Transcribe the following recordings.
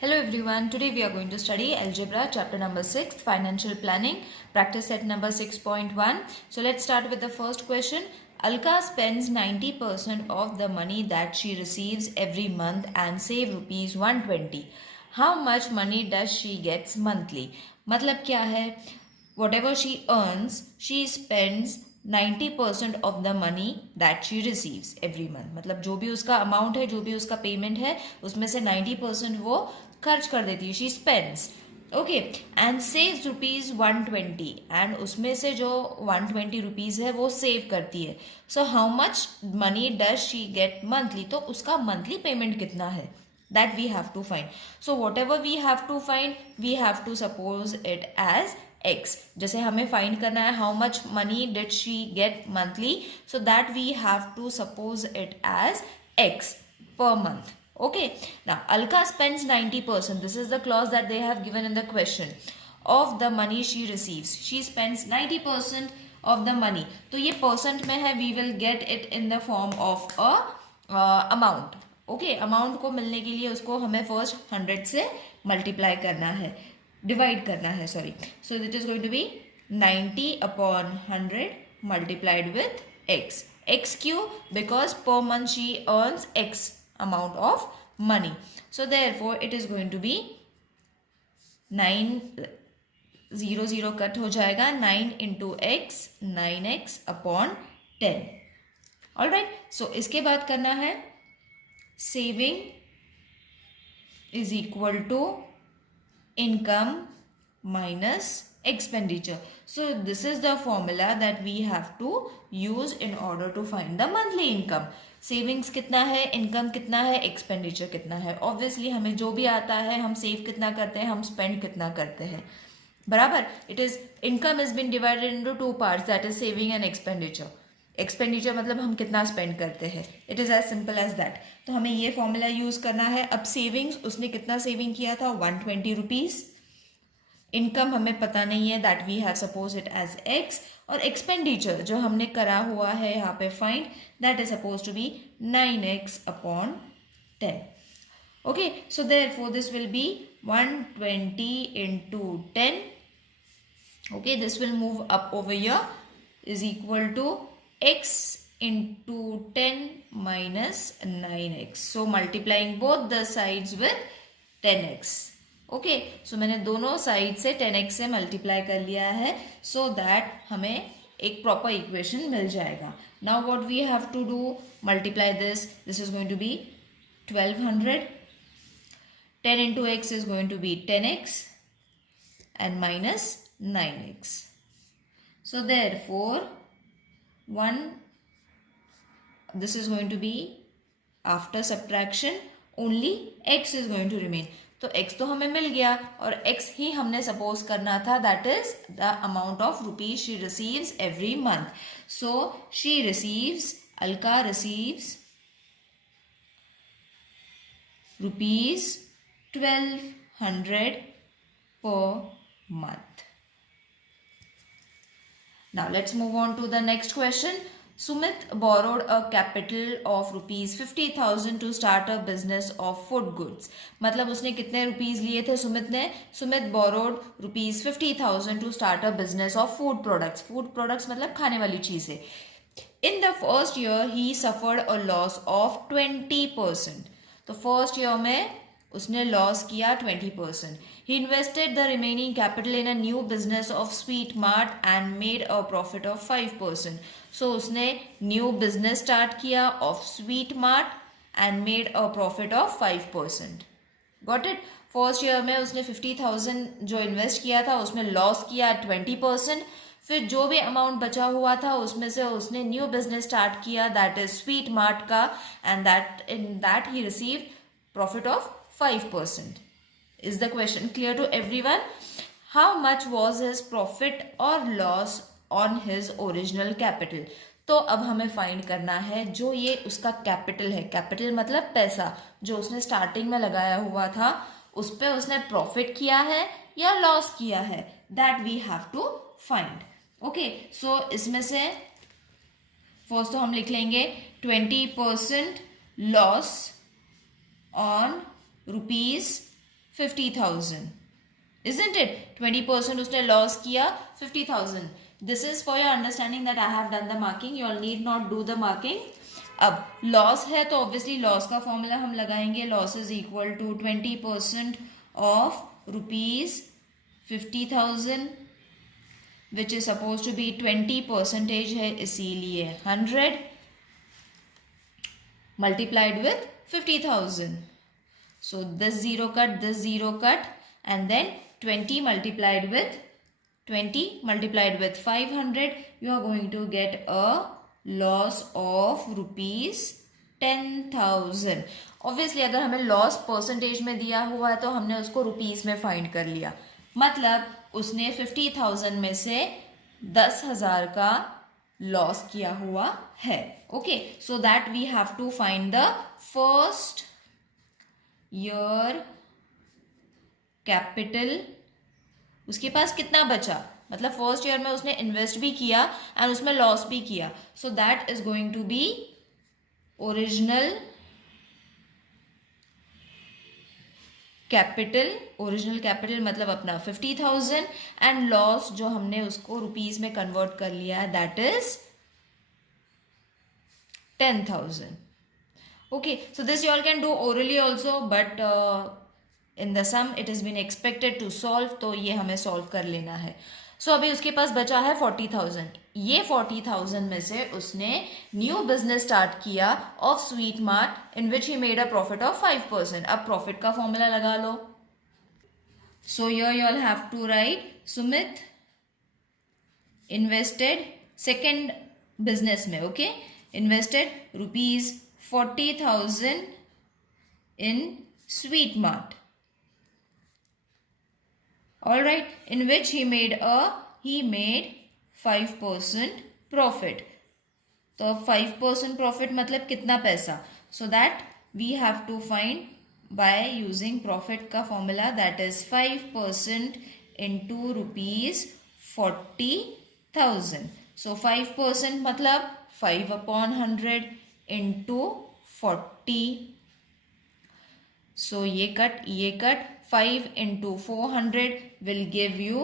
Hello everyone, today we are going to study algebra chapter number 6 financial planning practice set number 6.1. So let's start with the first question. Alka spends 90% of the money that she receives every month and save rupees 120. How much money does she gets monthly? मतलब क्या है? Whatever she earns, she spends 90% of the money that she receives every month. मतलब जो भी उसका amount है, जो भी उसका पेमेंट है, उसमें से 90% वो खर्च कर देती है. She spends, okay, and saves rupees 120, and उसमें से जो 120 रुपीज है वो सेव करती है. So how much money does she get monthly? तो उसका मंथली पेमेंट कितना है, that we have to find. So whatever we have to find, we have to suppose it as x. जैसे हमें find करना है how much money did she get monthly, so that we have to suppose it as x per month. Okay, now Alka spends 90%. This is the clause that they have given in the question. Of the money she receives, she spends 90% of the money. तो ये percent में है, we will get it in the form of a amount. Okay, amount को मिलने के लिए उसको हमें फर्स्ट 100 से मल्टीप्लाई करना है, डिवाइड करना है, sorry. So that is going to be 90 upon 100 multiplied with x. X क्यों? Because per month she earns x amount of money. So therefore it is going to be 9, 0 0 cut हो जाएगा, 9 into x, 9x upon 10. Alright, so इसके बाद करना है saving is equal to income minus expenditure. So this is the formula that we have to use in order to find the monthly income. Savings कितना है, income कितना है, expenditure कितना है. ऑब्वियसली हमें जो भी आता है, हम सेव कितना करते हैं, हम स्पेंड कितना करते हैं, बराबर. It is income is been divided into 2 parts, that is saving and expenditure. Expenditure मतलब हम कितना स्पेंड करते हैं. It is as simple as that. तो हमें ये फॉर्मूला यूज़ करना है. अब सेविंग्स, उसने कितना सेविंग किया था, 120 रुपीज़. इनकम हमें पता नहीं है, that we have suppose it as x. और एक्सपेंडिचर जो हमने करा हुआ है यहाँ पे find, that is suppose to be 9x upon 10. Okay, so therefore this will be 120 into 10. Okay, this will move up over here, is equal to x into 10 minus 9x. So multiplying both the sides with 10x. Okay, so मैंने दोनों side से 10x से multiply कर लिया है, so that हमें एक proper equation मिल जाएगा. Now what we have to do, multiply this. This is going to be 1200. 10 into x is going to be 10x and minus 9x. So therefore this is going to be after subtraction, only x is going to remain. तो x तो हमें मिल गया, और x ही हमने suppose करना था, that is the amount of rupees she receives every month. So she receives, Alka receives rupees 1200 per month. Now let's move on to the next question. Sumit borrowed a capital of rupees 50,000 to start a business of food goods. मतलब उसने कितने rupees लिए थे सुमित ने? Sumit borrowed rupees 50,000 to start a business of food products. Food products मतलब खाने वाली चीजें. In the first year he suffered a loss of 20%. तो फर्स्ट ईयर में उसने लॉस किया 20%. He invested the remaining capital in a new business of sweet mart and made a profit of 5%. So उसने new business start किया of sweet mart and made a profit of 5%. Got it. First year में उसने 50,000 जो invest किया था उसमें loss किया 20%. फिर जो भी अमाउंट बचा हुआ था उसमें से उसने न्यू बिजनेस स्टार्ट किया, दैट इज स्वीट मार्ट का, and that in that he received profit of 5%. Is the question clear to everyone? How much was his profit or loss on his original capital? तो अब हमें find करना है जो ये उसका कैपिटल है. कैपिटल मतलब पैसा जो उसने स्टार्टिंग में लगाया हुआ था, उस पर उसने प्रॉफिट किया है या लॉस किया है, that we have to find. Okay, so इसमें से फर्स्ट तो हम लिख लेंगे 20% loss on rupees 50,000, isn't it? 20% उसने लॉस किया 50,000. This is for your understanding that I have done the marking. You all need not do the marking. अब loss है तो ऑब्वियसली लॉस का फॉर्मूला हम लगाएंगे. Loss is equal to 20% of ₹50,000 which is suppose to be 20% है, इसीलिए 100 multiplied with 50,000. So this zero cut, and then 20 multiplied with 500, you are going to get a loss of ₹10,000. Obviously अगर हमें loss percentage में दिया हुआ है तो हमने उसको रुपीस में फाइंड कर लिया. मतलब उसने 50,000 में से 10,000 का लॉस किया हुआ है. Okay, so that we have to find the first year capital. उसके पास कितना बचा, मतलब फर्स्ट ईयर में उसने इन्वेस्ट भी किया एंड उसमें लॉस भी किया. So that is going to be original capital मतलब अपना 50,000 एंड लॉस जो हमने उसको रुपीस में कन्वर्ट कर लिया है that is 10,000. Okay, so this you all can do orally also, but in the sum it has been expected to solve, तो ये हमें solve कर लेना है. So अभी उसके पास बचा है 40,000. ये 40,000 में से उसने न्यू बिजनेस स्टार्ट किया of sweet mart in which he made a profit of 5%. अब प्रॉफिट का फॉर्मूला लगा लो. So here you all have to write Sumit invested second business में, okay, invested ₹40,000 in Sweet Mart. All right, in which he made 5% profit. तो 5% profit मतलब कितना पैसा? So that we have to find by using profit का formula, that is 5% into ₹40,000. So 5% मतलब 5/100 into 40. So ये cut 5 into 400 will give you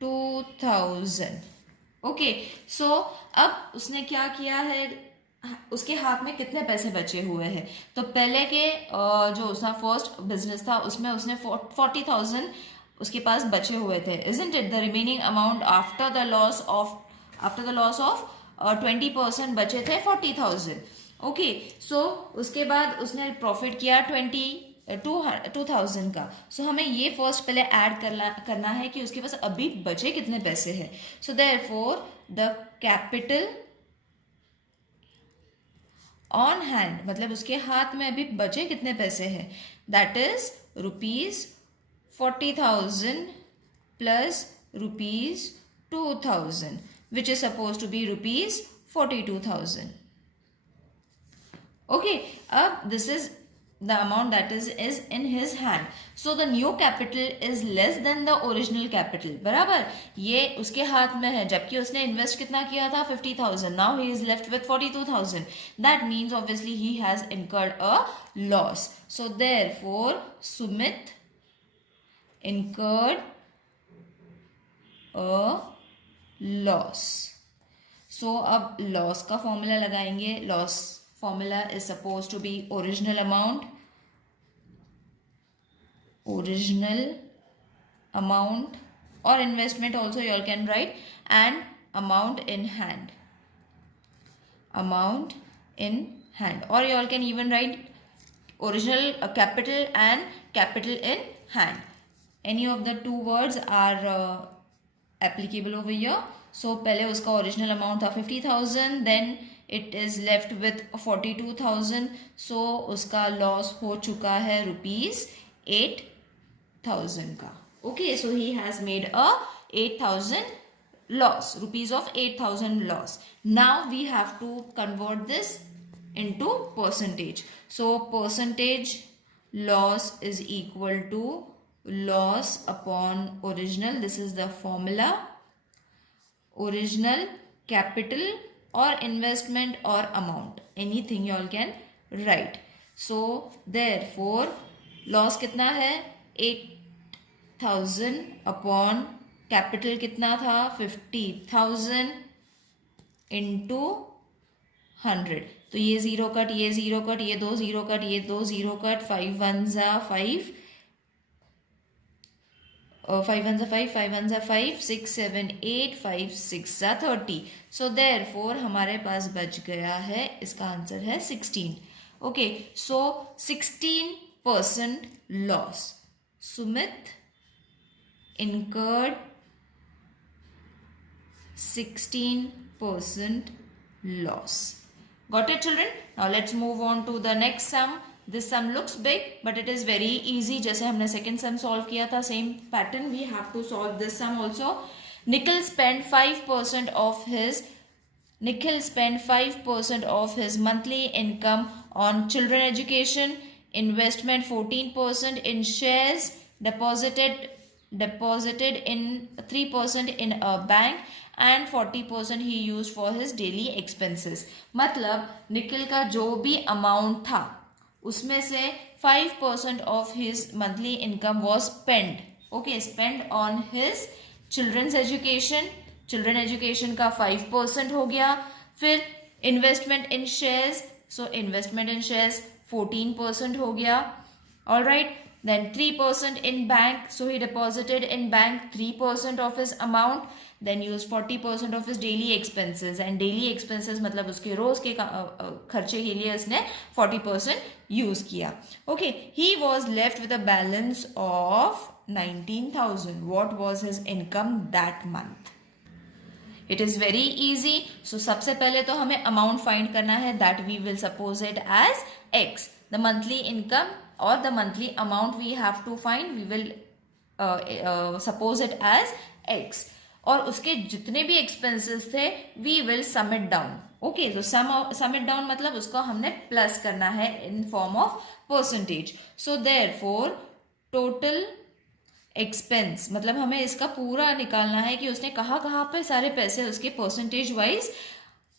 ₹2,000. Okay, so अब उसने क्या किया है, उसके हाथ में कितने पैसे बचे हुए हैं. तो पहले के जो उसका फर्स्ट बिजनेस था उसमें उसने 40,000 उसके पास बचे हुए थे, isn't it? The remaining amount after the loss of 20% बचे थे 40,000. ओके, सो उसके बाद उसने प्रॉफिट किया 2,000 का. सो हमें ये फर्स्ट पहले ऐड करना है कि उसके पास अभी बचे कितने पैसे हैं. So therefore the capital on hand मतलब उसके हाथ में अभी बचे कितने पैसे हैं, that is ₹40,000 plus ₹2,000 which is supposed to be ₹42,000. Okay, this is the amount that is in his hand. So the new capital is less than the original capital. बराबर, ये उसके हाथ में है जबकि उसने इन्वेस्ट कितना किया था 50,000. Now he is left with 42,000. That means obviously he has incurred a loss. So therefore Sumit incurred a loss. So अब loss का फॉर्मूला लगाएंगे. Loss formula is supposed to be original amount or investment also you all can write, and amount in hand, or you all can even write original capital and capital in hand. Any of the two words are applicable over here. So पहले उसका original amount था 50,000, then it is left with 42,000. So उसका loss हो चुका है ₹8,000 का. Okay, so he has made a 8,000 loss, ₹8,000 loss. Now we have to convert this into percentage. So percentage loss is equal to loss upon original. This is the formula. Original, capital or investment or amount, anything you all can write. So therefore loss कितना है 8,000 upon capital कितना था 50,000 into 100। तो ये zero cut, ये zero cut, ये दो zero cut, ये दो जीरो कट, 5 1 जा 5, 5 1 जा 5, 5 1 जा 5, 6 7 8, 5 6 जा 30। सो देयरफॉर हमारे पास बच गया है, इसका आंसर है 16। Okay, so 16% loss. Sumit incurred 16% loss. Got it, children? Now let's move on to the next sum. This sum looks big, but it is very easy. जैसे हमने second sum solve किया था, same pattern we have to solve this sum also. Nikhil spent 5% of his monthly income on children education, investment 14% in shares, deposited in 3% in a bank and 40% he used for his daily expenses. मतलब निखिल का जो भी amount था उसमें से 5% of his monthly income was spent. Okay, spent on his children's education. Children education का 5% हो गया. फिर investment in shares. So investment in shares 14% हो गया. All right. Then 3% in bank. So he deposited in bank 3% of his amount. Then used 40% of his daily expenses. And daily expenses मतलब उसके रोज के खर्चे के लिए उसने 40% use किया. Okay, he was left with a balance of 19,000. What was his income that month? It is very easy. So सबसे पहले तो हमें amount find करना है. That we will suppose it as X. The monthly income or the monthly amount we have to find, we will suppose it as X. और उसके जितने भी expenses थे we will sum it down. Okay, so sum it down मतलब उसको हमने plus करना है in form of percentage. So therefore total expense मतलब हमें इसका पूरा निकालना है कि उसने कहाँ पे सारे पैसे उसके percentage wise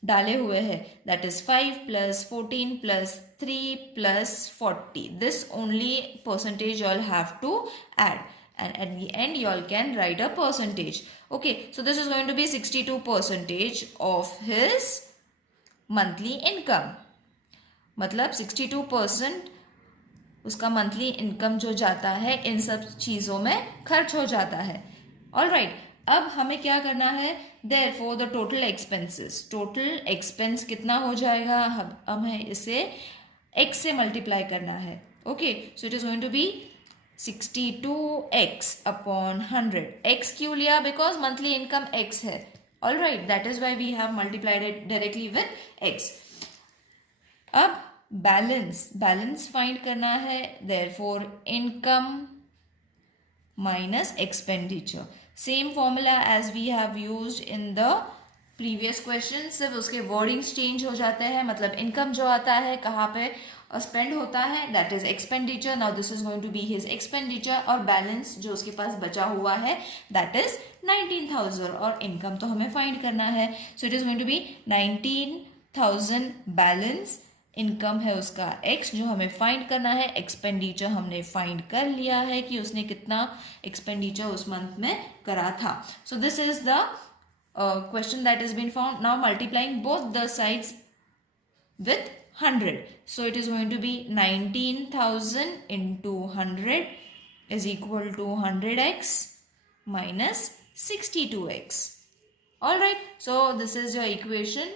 डाले हुए हैं. That is 5 plus 14 plus 3 plus 40. This only percentage you all have to add. And at the end you all can write a percentage. Okay, so this is going to be 62% of his monthly income. मतलब 62% उसका monthly income जो जाता है इन सब चीज़ों में खर्च हो जाता है. ऑलराइट, अब हमें क्या करना है, therefore the total expenses. Total expense कितना हो जाएगा, हमें इसे x से मल्टीप्लाई करना है. Okay, so it is going to be 62x upon 100. x क्यों लिया, बिकॉज मंथली इनकम x है. Alright, that is why we have multiplied it directly with x. अब बैलेंस फाइंड करना है, therefore income minus expenditure. Same formula as we have used in the previous question, सिर्फ उसके wordings change हो जाते हैं. मतलब इनकम जो आता है कहाँ पे स्पेंड होता है, that is expenditure. Now this is going to be his expenditure. और बैलेंस जो उसके पास बचा हुआ है दैट इज 19,000. और इनकम तो हमें फाइंड करना है. So it is going to be 19,000 balance. Income है उसका x जो हमें फाइंड करना है. एक्सपेंडिचर हमने फाइंड कर लिया है कि उसने कितना एक्सपेंडिचर उस मंथ में करा था. So this is the question that has been found. Now multiplying both the sides with 100. So it is going to be 19,000 into 100 is equal to 100x minus 62x. Alright, so this is your equation.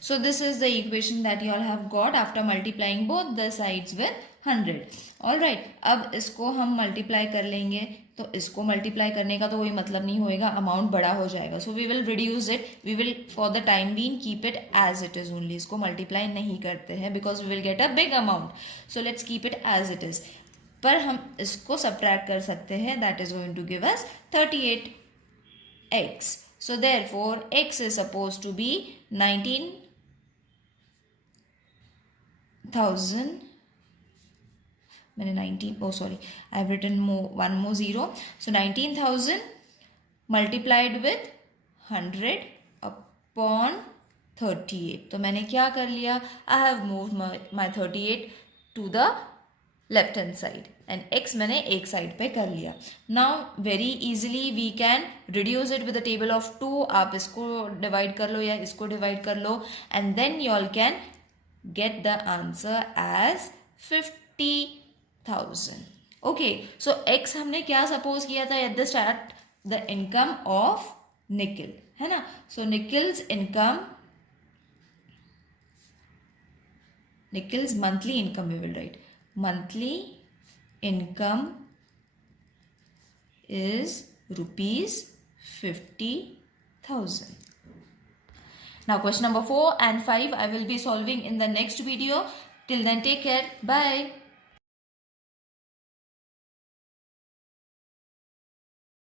So this is the equation that you all have got after multiplying both the sides with 100. Alright, अब इसको हम multiply कर लेंगे. तो इसको multiply करने का तो कोई मतलब नहीं होएगा, अमाउंट बड़ा हो जाएगा. So we will reduce it. We will for the time being keep it as it is only. इसको multiply नहीं करते हैं because we will get a big amount. So let's keep it as it is. पर हम इसको subtract कर सकते हैं. That is going to give us 38x. So therefore x is supposed to be 19,000. मैंने 19, oh sorry, I have written one more zero. So 19,000 multiplied with 100 upon 38. तो मैंने क्या कर लिया, I have moved my 38 to the left hand side and x मैंने एक side पे कर लिया. Now very easily we can reduce it with the table of 2. आप इसको डिवाइड कर लो या इसको डिवाइड कर लो and then you all can get the answer as 50,000. Okay, so x हमने क्या सपोज किया था at the start? The income of Nikhil, है ना? So Nikhil's income, Nikhil's monthly income we will write. Monthly income is rupees 50,000. Now question number 4 and 5 I will be solving in the next video. Till then take care. Bye.